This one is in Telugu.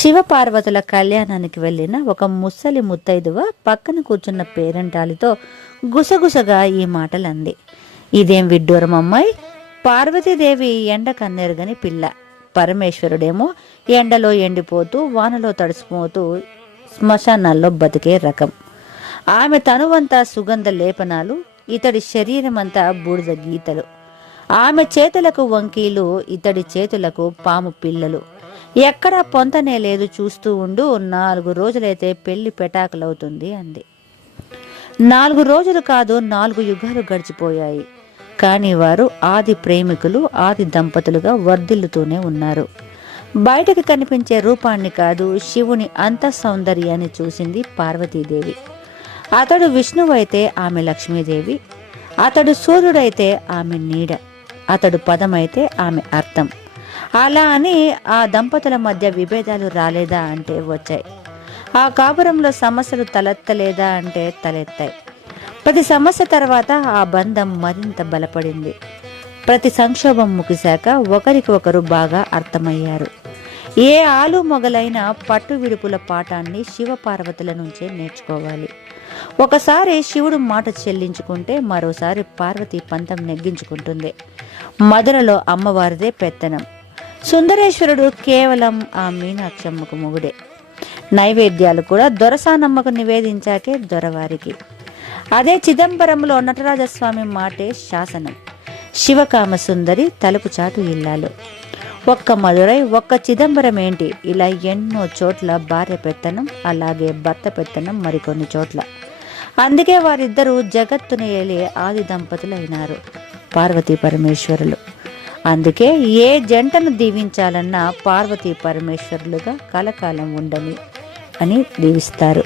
శివపార్వతుల కళ్యాణానికి వెళ్ళిన ఒక ముసలి ముత్తైదువ పక్కన కూర్చున్న పేరంటాలితో గుసగుసగా ఈ మాటలంది. ఇదేం విడ్డూరం అమ్మాయి, పార్వతీదేవి ఎండ కన్నెరుగని పిల్ల, పరమేశ్వరుడేమో ఎండలో ఎండిపోతూ వానలో తడిసిపోతూ శ్మశానాల్లో బతికే రకం. ఆమె తనువంతా సుగంధ లేపనాలు, ఇతడి శరీరమంతా బూడిద గీతలు. ఆమె చేతులకు వంకీలు, ఇతడి చేతులకు పాము పిల్లలు. ఎక్కడా పొంతనే లేదు, చూస్తూ ఉండు, 4 రోజులైతే పెళ్లి పెటాకులవుతుంది అంది. 4 రోజులు కాదు, 4 యుగాలు గడిచిపోయాయి. కానీ వారు ఆది ప్రేమికులు, ఆది దంపతులుగా వర్ధిల్లుతూనే ఉన్నారు. బయటకు కనిపించే రూపాన్ని కాదు, శివుని అంత సౌందర్యాన్ని చూసింది పార్వతీదేవి. అతడు విష్ణువైతే ఆమె లక్ష్మీదేవి, అతడు సూర్యుడైతే ఆమె నీడ, అతడు పదమైతే ఆమె అర్థం. అలా అని ఆ దంపతుల మధ్య విభేదాలు రాలేదా అంటే వచ్చాయి. ఆ కాపురంలో సమస్యలు తలెత్తలేదా అంటే తలెత్తాయి. ప్రతి సమస్య తర్వాత ఆ బంధం మరింత బలపడింది. ప్రతి సంక్షోభం ముగిశాక ఒకరికి ఒకరు బాగా అర్థమయ్యారు. ఏ ఆలు మొగలైన పట్టు విడుపుల పాఠాన్ని శివపార్వతుల నుంచే నేర్చుకోవాలి. ఒకసారి శివుడు మాట చెల్లించుకుంటే మరోసారి పార్వతి పంతం నెగ్గించుకుంటుంది. మధురలో అమ్మవారిదే పెత్తనం. సుందరేశ్వరుడు కేవలం ఆ మీనాక్షమ్మకు మొగుడే. నైవేద్యాలు కూడా దొరసానమ్మకు నివేదించాకే దొరవారికి. అదే చిదంబరంలో నటరాజస్వామి మాటే శాసనం. శివకామ సుందరి తలుపు చాటు ఇల్లాలు. ఒక్క మధురై, ఒక్క చిదంబరం ఏంటి, ఇలా ఎన్నో చోట్ల భార్య పెత్తనం, అలాగే భర్త పెత్తనం మరికొన్ని చోట్ల. అందుకే వారిద్దరూ జగత్తును ఏలే ఆది దంపతులు అయినారు, పార్వతీ పరమేశ్వరులు. అందుకే ఏ జంటను దీవించాలన్నా పార్వతీ పరమేశ్వరులుగా కలకాలం ఉండని అని దీవిస్తారు.